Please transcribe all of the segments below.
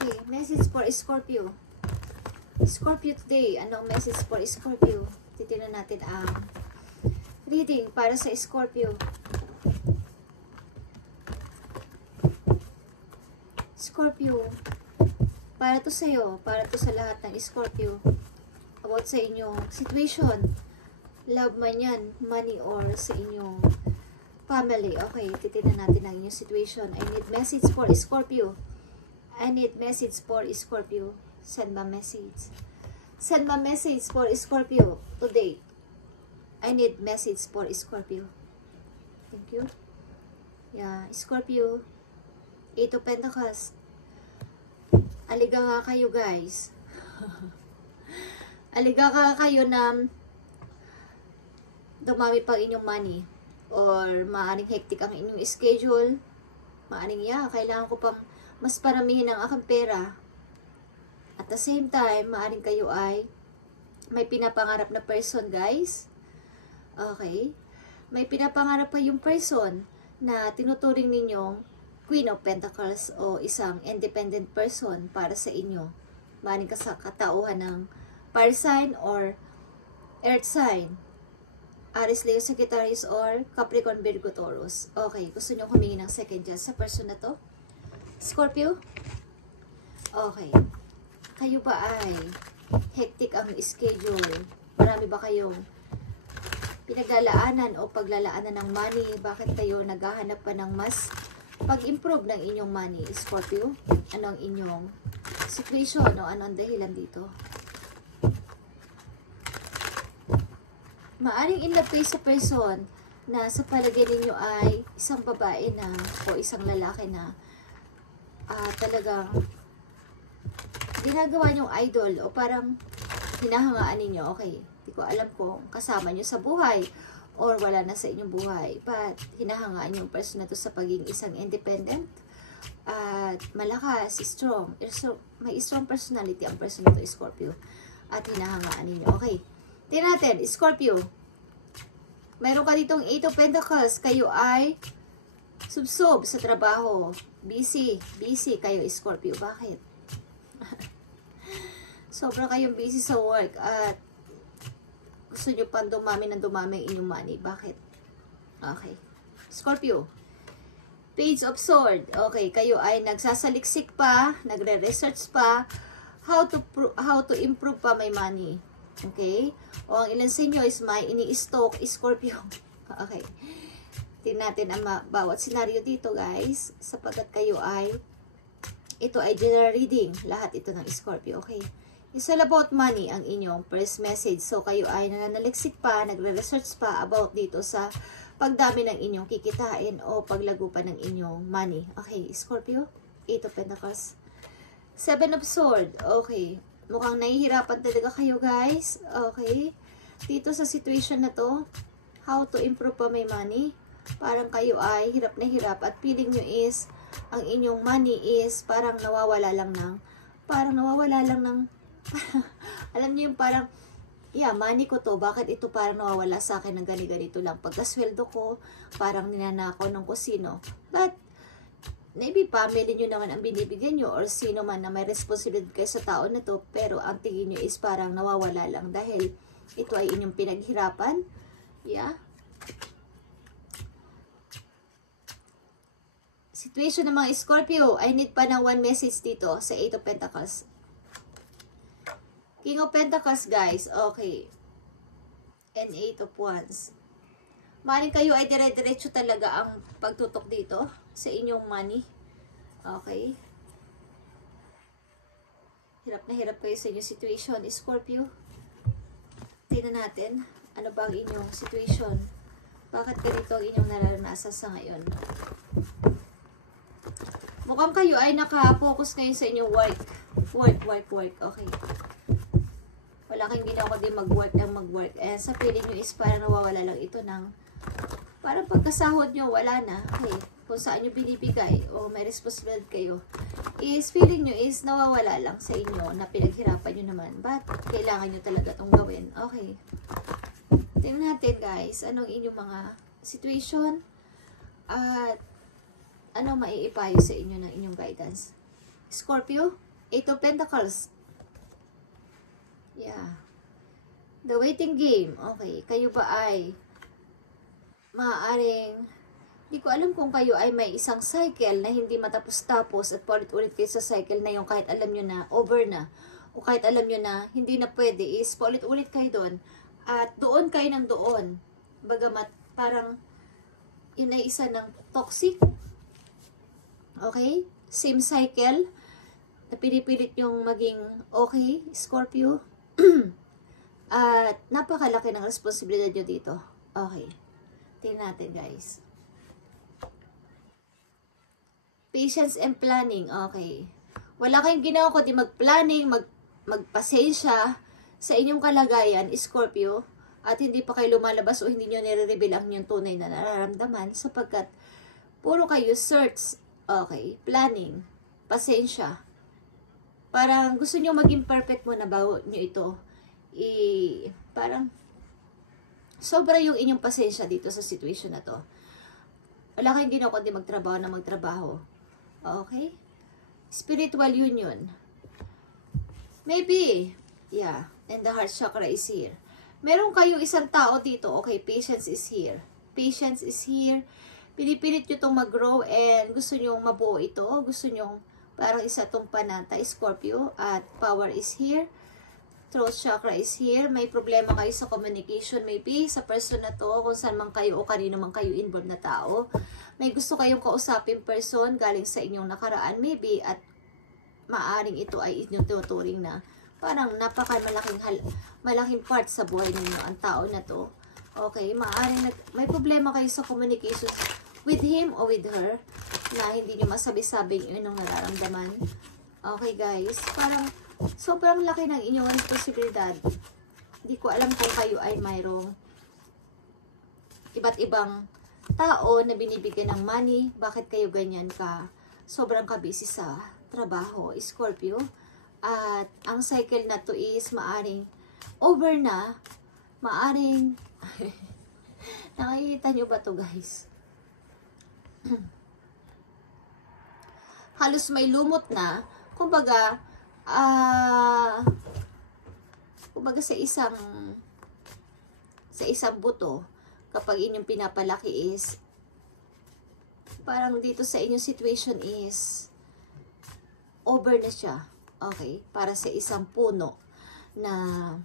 Okay, message for Scorpio. Scorpio today, anong message for Scorpio? Titignan natin ang reading para sa Scorpio. Scorpio, para to sa'yo, para to sa lahat ng Scorpio. About sa inyong situation. Love man yan, money, or sa inyong family. Okay, titignan natin ang inyong situation. I need message for Scorpio. I need message for Scorpio. Send my message. Send my message for Scorpio today. I need message for Scorpio. Thank you. Yeah, Scorpio. 8 of Pentacles. Aliga nga kayo, guys. Aliga nga kayo na dumami pang inyong money. Or maaring hectic ang inyong schedule. Maaring, kailangan ko pang mas paramihin ang aking pera. At the same time, maaring kayo ay may pinapangarap na person, guys. Okay? May pinapangarap pa yung person na tinuturing ninyong Queen of Pentacles o isang independent person para sa inyo. Maaring ka sa katauhan ng fire sign or earth sign. Aries, Leo, Sagittarius, or Capricorn, Virgo, Taurus. Okay, gusto nyo humingi ng second chance sa person na to? Scorpio? Okay. Kayo ba ay hectic ang schedule? Marami ba kayong pinaglalaanan o paglalaanan ng money? Bakit kayo naghahanap pa ng mas pag-improve ng inyong money, Scorpio? Ano ang inyong situation o ano ang dahilan dito? Maaring in love kayo sa person na sa palagay ninyo ay isang babae na o isang lalaki na talagang ginagawa nyong idol o parang hinahangaan ninyo. Okay, hindi ko alam kung kasama nyo sa buhay or wala na sa inyong buhay, but hinahangaan yung person na to sa pagiging isang independent at malakas, strong. May strong personality ang person na to, Scorpio, at hinahangaan ninyo. Okay, tingnan natin, Scorpio. Meron ka ditong 8 of Pentacles. Kayo ay subsob sa trabaho. Busy kayo, Scorpio. Bakit? Sobra kayong busy sa work at gusto nyo pang dumami ng dumami inyong money. Bakit? Okay. Scorpio. Page of Sword. Okay, kayo ay nagsasaliksik pa, nagre-research pa, how to improve pa may money. Okay? O ang ilan sa inyo is may ini-stock, Scorpio. Okay. Tingnan natin ang bawat scenario dito, guys. Sapagkat kayo ay, ito ay general reading. Lahat ito ng Scorpio. Okay. It's all about money ang inyong first message. So, kayo ay nananaliksik pa, nagre-research pa about dito sa pagdami ng inyong kikitain o paglago pa ng inyong money. Okay, Scorpio. 8 of Pentacles. 7 of Swords. Okay. Mukhang nahihirapan talaga kayo, guys. Okay. Dito sa situation na to, how to improve pa may money. Parang kayo ay hirap na hirap at feeling nyo is, ang inyong money is parang nawawala lang ng, alam niyo yung parang, money ko to, bakit ito parang nawawala sa akin ng ganito lang. Pagkasweldo ko, parang ninanakaw ng kusino. But, maybe family nyo naman ang binibigyan nyo or sino man na may responsibility kayo sa tao na to, pero ang tingin nyo is parang nawawala lang dahil ito ay inyong pinaghirapan. Yeah. Situation ng mga Scorpio, I need pa ng one message dito sa 8 of Pentacles. King of Pentacles, guys. Okay. And 8 of Wands. Maring kayo ay dire-diretso talaga ang pagtutok dito sa inyong money. Okay. Hirap na hirap kayo sa inyong situation, Scorpio. Tingnan natin, ano ba ang inyong situation? Bakit ganito ang inyong nararanasan sa ngayon? Mukhang kayo ay naka-focus ngayon sa inyong work. Work. Okay. Wala kayong ginawa kundi mag-work. And sa feeling nyo is parang nawawala lang ito ng, parang pagkasahod nyo, wala na. Okay. Kung saan nyo binibigay o may responsibility kayo, is feeling nyo is nawawala lang sa inyo na pinaghirapan nyo naman. But, kailangan nyo talaga itong gawin. Okay. Tingnan natin, guys, anong inyong mga situation at ano maiipayo sa inyo ng inyong guidance. Scorpio, Eight of Pentacles. Yeah. The waiting game. Okay. Kayo ba ay maaaring, di ko alam kung kayo ay may isang cycle na hindi matapos-tapos at paulit-ulit kayo sa cycle na yung kahit alam nyo na over na o kahit alam nyo na hindi na pwede is paulit-ulit kayo doon at doon kayo ng doon. Bagamat parang yun ay isa ng toxic. Okay? Same cycle na pinipilit yung maging okay, Scorpio. At napakalaki ng responsibilidad nyo dito. Okay. Tingnan natin, guys. Patience and planning. Okay. Wala kayong ginawa kundi mag-planning, magpasensya sa inyong kalagayan, Scorpio. At hindi pa kayo lumalabas o hindi nyo nire-reveal ang inyong tunay na nararamdaman sapagkat puro kayo search. Okay. Planning. Pasensya. Parang gusto nyo maging perfect muna bago nyo ito. Parang sobra yung inyong pasensya dito sa situation na to. Wala kayong ginawa kundi magtrabaho na magtrabaho. Okay? Spiritual union. Maybe. Yeah. And the heart chakra is here. Meron kayong isang tao dito. Okay, patience is here. Patience is here. Pinipilit nyo itong mag-grow and gusto nyo mabuo ito. Gusto nyo parang isa itong panata, Scorpio. At power is here. Throat chakra is here. May problema kayo sa communication maybe sa person na to, kung saan man kayo o kanino man kayo involved na tao. May gusto kayong kausapin person galing sa inyong nakaraan maybe at maaring ito ay inyong tinuturing na parang malaking part sa buhay ninyo ang tao na to. Okay, maaring may problema kayo sa communication with him or with her na hindi nyo masabi-sabi yun ang nararamdaman. Okay guys, parang sobrang laki ng inyong responsibilidad. Hindi ko alam kung kayo ay mayroong iba't ibang tao na binibigyan ng money. Bakit kayo ganyan ka? Sobrang ka-busy sa trabaho, Scorpio. At ang cycle na to is maaring over na. Maaring nakikita nyo ba to guys? Halos may lumot na. Kumbaga sa isang buto, kapag inyong pinapalaki is parang dito sa inyong situation is over na siya. Okay? Para sa isang puno na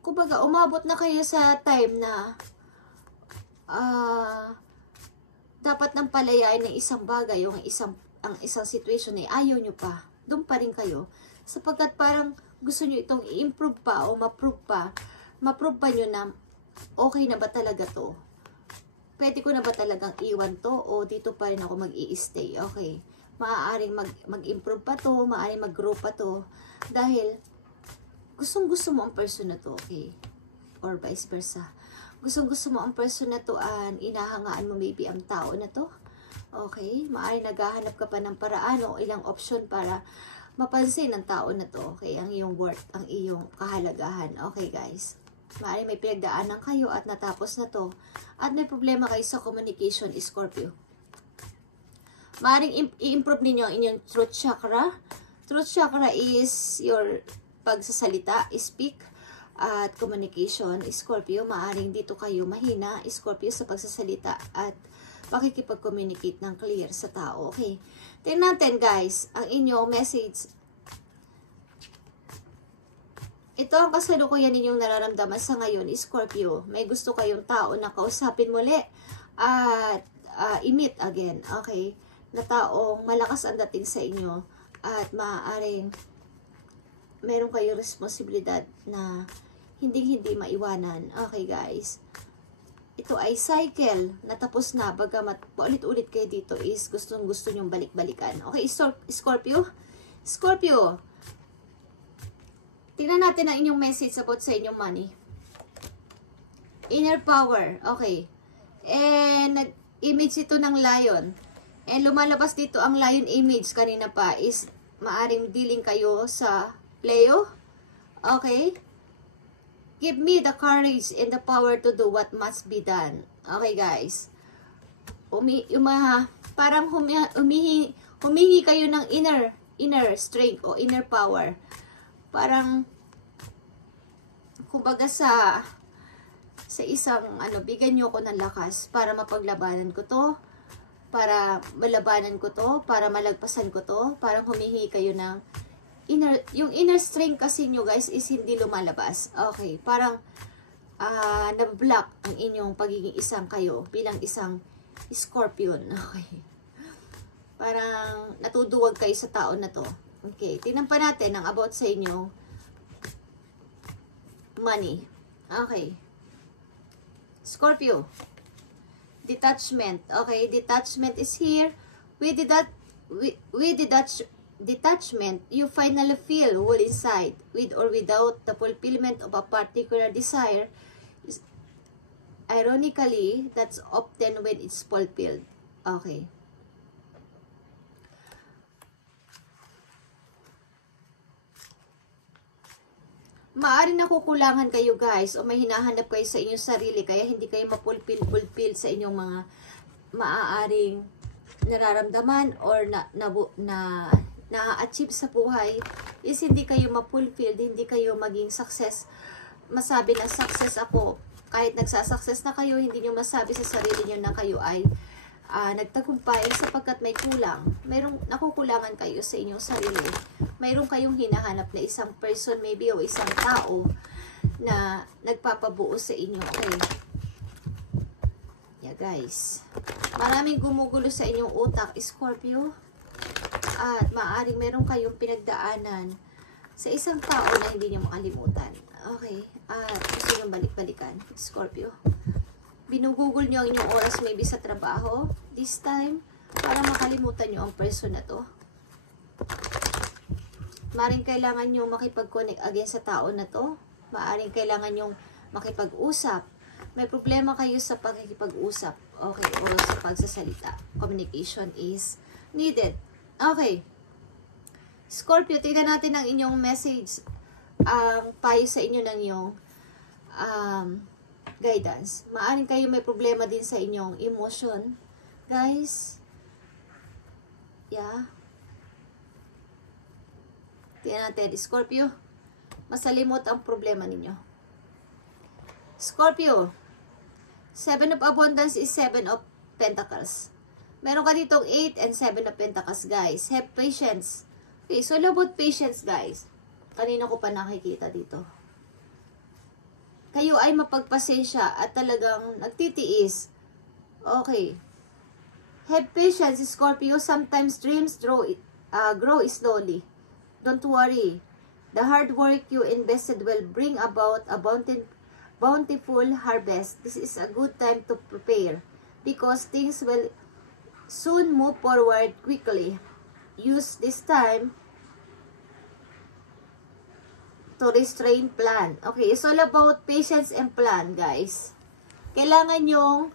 kumbaga umabot na kayo sa time na dapat nang palayain ng isang bagay o ang isang situation ay ayaw nyo pa. Doon pa rin kayo. Sapagkat parang gusto nyo itong i-improve pa o ma-prove pa nyo na okay na ba talaga to? Pwede ko na ba talagang iwan to o dito pa rin ako mag-i-stay? Okay. Maaaring mag-improve pa to, maaaring mag-grow pa to dahil gustong-gusto mo ang person na to, okay? Or vice versa. Gustong-gusto mo ang person na to and inahangaan mo maybe ang tao na to. Okay? Maaaring naghahanap ka pa ng paraan o ilang option para mapansin ng tao na to. Okay? Ang iyong worth, ang iyong kahalagahan. Okay guys? Maaaring may pinagdaanan kayo at natapos na to. At may problema kayo sa communication, Scorpio. Maaaring i-improve ninyo ang inyong throat chakra. Throat chakra is your pagsasalita, speak, at communication, Scorpio. Maaaring dito kayo mahina, Scorpio, sa pagsasalita at pakikipag-communicate ng clear sa tao. Okay. Tingnan natin guys, ang inyong message. Ito ang kasalukuyan ninyong nararamdaman sa ngayon, Scorpio. May gusto kayong tao na kausapin muli at i-meet again. Okay. Na taong malakas ang dating sa inyo at maaaring meron kayong responsibilidad na hindi maiwanan. Okay guys. Ito ay cycle na tapos na. Bagamat paulit-ulit kayo dito is gustong-gusto nyong balik-balikan. Okay, Scorpio? Scorpio, tingnan natin ang inyong message about sa inyong money. Inner power. Okay. And nag-image ito ng lion. And lumalabas dito ang lion image kanina pa is maaring dealing kayo sa Leo. Okay. Give me the courage and the power to do what must be done. Okay guys. Parang humihingi kayo ng inner strength o inner power. Parang, kumbaga sa isang, bigyan nyo ko ng lakas para mapaglabanan ko to, para malabanan ko to, para malagpasan ko to. Parang humihingi kayo ng yung inner strength kasi nyo guys is hindi lumalabas. Okay, parang na-block ang inyong pagiging isang kayo bilang isang Scorpion. Okay. Parang natuduwag kayo sa tao na to. Okay, tingnan pa natin ang about sa inyong money. Okay. Scorpio. Detachment. Okay, detachment is here. With detachment, you finally feel whole inside, with or without the fulfillment of a particular desire. Ironically, that's often when it's fulfilled. Okay. Maaari nakukulangan kayo guys o may hinahanap kayo sa inyong sarili kaya hindi kayo mapulpil sa inyong mga maaaring nararamdaman or na-achieve sa buhay is hindi kayo mapulfilled, hindi kayo maging success. Masabi na success ako. Kahit nagsasuccess na kayo, hindi nyo masabi sa sarili nyo na kayo ay nagtagumpay sapagkat may kulang. Mayroong nakukulangan kayo sa inyong sarili. Mayroong kayong hinahanap na isang person maybe o isang tao na nagpapabuo sa inyo. Okay. Yeah guys. Maraming gumugulo sa inyong utak, Scorpio. At maaaring meron kayong pinagdaanan sa isang tao na hindi nyo makalimutan. Okay. At gusto nyo balik-balikan, Scorpio. Binugugol nyo ang inyong oras maybe sa trabaho this time para makalimutan nyo ang person na to. Maaring kailangan nyo makipag-connect again sa tao na to. Maaring kailangan nyo makipag-usap. May problema kayo sa pakikipag-usap. Okay, o sa pagsasalita. Communication is needed. Okay. Scorpio, tignan natin ang inyong message. Ang payo sa inyo ng inyong guidance. Maaring kayo may problema din sa inyong emotion. Guys. Yeah. Tignan natin. Scorpio. Masalimot ang problema ninyo. Scorpio. 7 of Abundance is 7 of Pentacles. Meron ka ditong 8 and 7 of Pentacles, guys. Have patience. Okay, so all about patience, guys. Kanina ko pa nakikita dito. Kayo ay mapagpasensya at talagang nagtitiis. Okay. Have patience, Scorpio. Sometimes dreams grow slowly. Don't worry. The hard work you invested will bring about a bountiful harvest. This is a good time to prepare because things will soon move forward quickly. Use this time to restrain plan. Okay, it's all about patience and plan, guys. Kailangan yung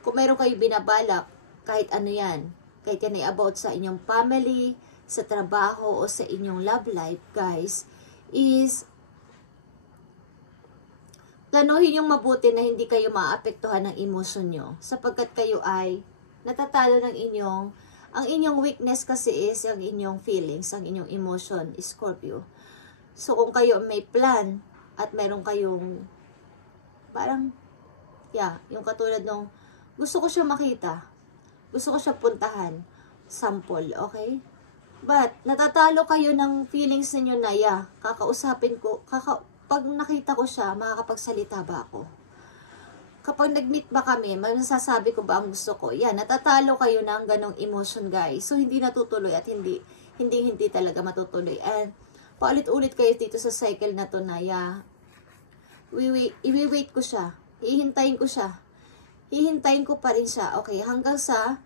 kung meron kayo binabalak, kahit ano yan, kahit yan ay about sa inyong family, sa trabaho, o sa inyong love life, guys, is planuhin yung mabuti na hindi kayo maapektuhan ng emosyon nyo. Sapagkat kayo ay natatalo ng ang inyong weakness kasi is ang inyong feelings, ang inyong emotion, Scorpio. So, kung kayo may plan at meron kayong parang, yeah, yung katulad nung gusto ko siya makita, gusto ko siya puntahan, sample, okay? But, natatalo kayo ng feelings ninyo na, yeah, kakausapin ko, pag nakita ko siya, makakapagsalita ba ako? Kapag nag-meet ba kami, masasabi ko ba ang gusto ko? Yan, natatalo kayo ng ganong emotion, guys. So, hindi natutuloy at hindi talaga matutuloy. And, paulit-ulit kayo dito sa cycle na to na, yeah, i-wait ko siya. Hihintayin ko siya. Hihintayin ko pa rin siya. Okay, hanggang sa,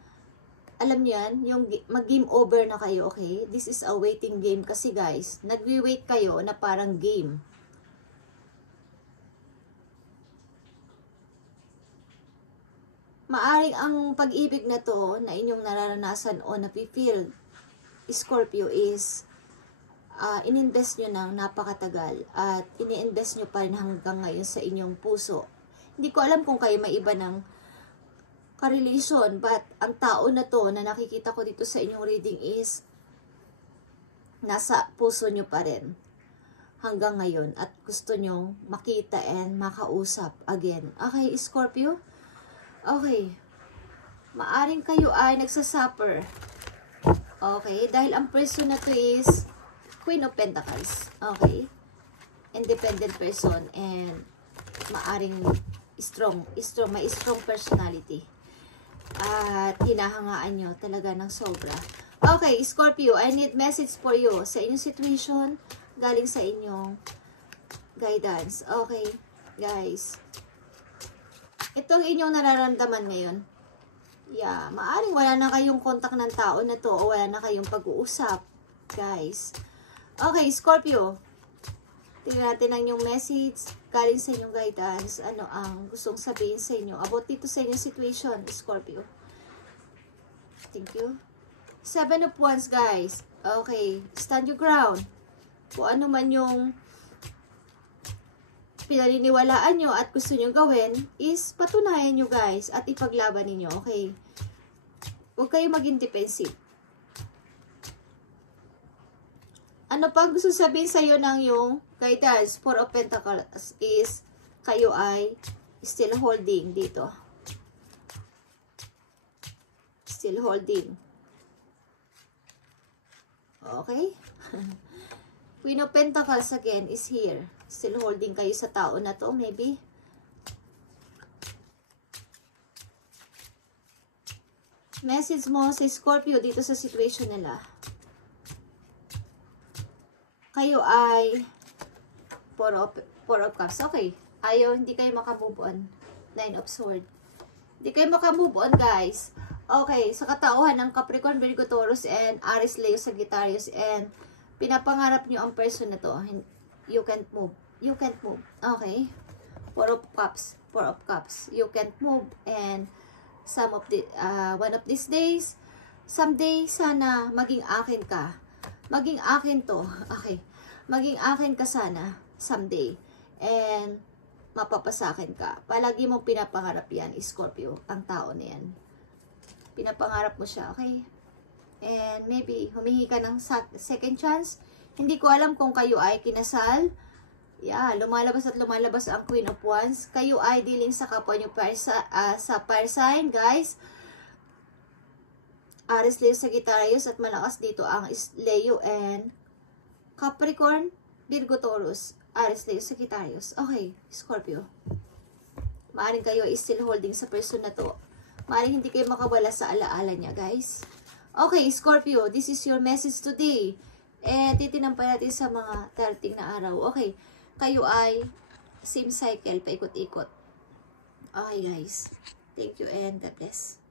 alam niyo yan, yung mag-game over na kayo, okay? This is a waiting game kasi, guys. Nagwi-wait kayo na parang game. Maaring ang pag-ibig na to na inyong nararanasan o napipil, Scorpio, is ininvest nyo ng napakatagal at ini-invest nyo pa rin hanggang ngayon sa inyong puso. Hindi ko alam kung kayo may iba ng ka-relation. But, ang tao na to na nakikita ko dito sa inyong reading is nasa puso nyo pa rin hanggang ngayon at gusto nyo makita and makausap again. Okay, Scorpio? Okay. Maaring kayo ay nagsasuffer. Okay, dahil ang person na to is Queen of Pentacles. Okay? Independent person and maaring may strong personality. At hinahangaan nyo talaga ng sobra. Okay, Scorpio, I need message for you sa inyong situation, galing sa inyong guidance. Okay, guys. Itong inyong nararamdaman ngayon. Yeah, maaring wala na kayong contact ng tao na to o wala na kayong pag-uusap, guys. Okay, Scorpio. Tingnan natin ang inyong message galing sa inyong guidance. Ano ang gustong sabihin sa inyo about dito sa inyong situation, Scorpio. Thank you. 7 of Wands, guys. Okay, stand your ground. Kung ano man yung pinaniniwalaan nyo at gusto nyo gawin, is patunayan nyo, guys, at ipaglaban ninyo, okay? Huwag kayo maging defensive. Ano pa gusto sabihin sa'yo ng yung guidance? 4 of Pentacles is kayo ay still holding dito. Still holding. Okay? Queen of Pentacles again is here. Still holding kayo sa tao na to, maybe. Message mo sa Scorpio dito sa situation nila. Kayo ay 4 of Cups. Okay. Ayaw, hindi kayo makamove on. 9 of Swords. Hindi kayo makamove on, guys. Okay. Sa katauhan ng Capricorn, Virgo, Taurus, and Aries, Leo, Sagittarius, and pinapangarap nyo ang person na to. You can't move. You can't move. Okay. 4 of Cups. 4 of Cups. You can't move. And one of these days, someday, sana maging akin ka. Maging akin to. Okay. Maging akin ka sana someday. And mapapasakin ka. Palagi mong pinapangarap yan, Scorpio. Ang tao na yan. Pinapangarap mo siya. Okay? And maybe humingi ka ng second chance. Hindi ko alam kung kayo ay kinasal. Yeah, lumalabas at lumalabas ang Queen of Wands. Kayo ay dealing sa kapwa nyo sa fire sign, guys. Aries, Leo, Sagittarius, at malakas dito ang Leo and Capricorn, Virgo, Taurus, Aries, Leo, Sagittarius. Okay, Scorpio. Maaring kayo is still holding sa person na to. Maaring hindi kayo makawala sa alaala niya, guys. Okay, Scorpio, this is your message today. And titinang pa natin sa mga 30 na araw. Okay, kayo ay same cycle, paikot-ikot. Okay, guys. Thank you and God bless.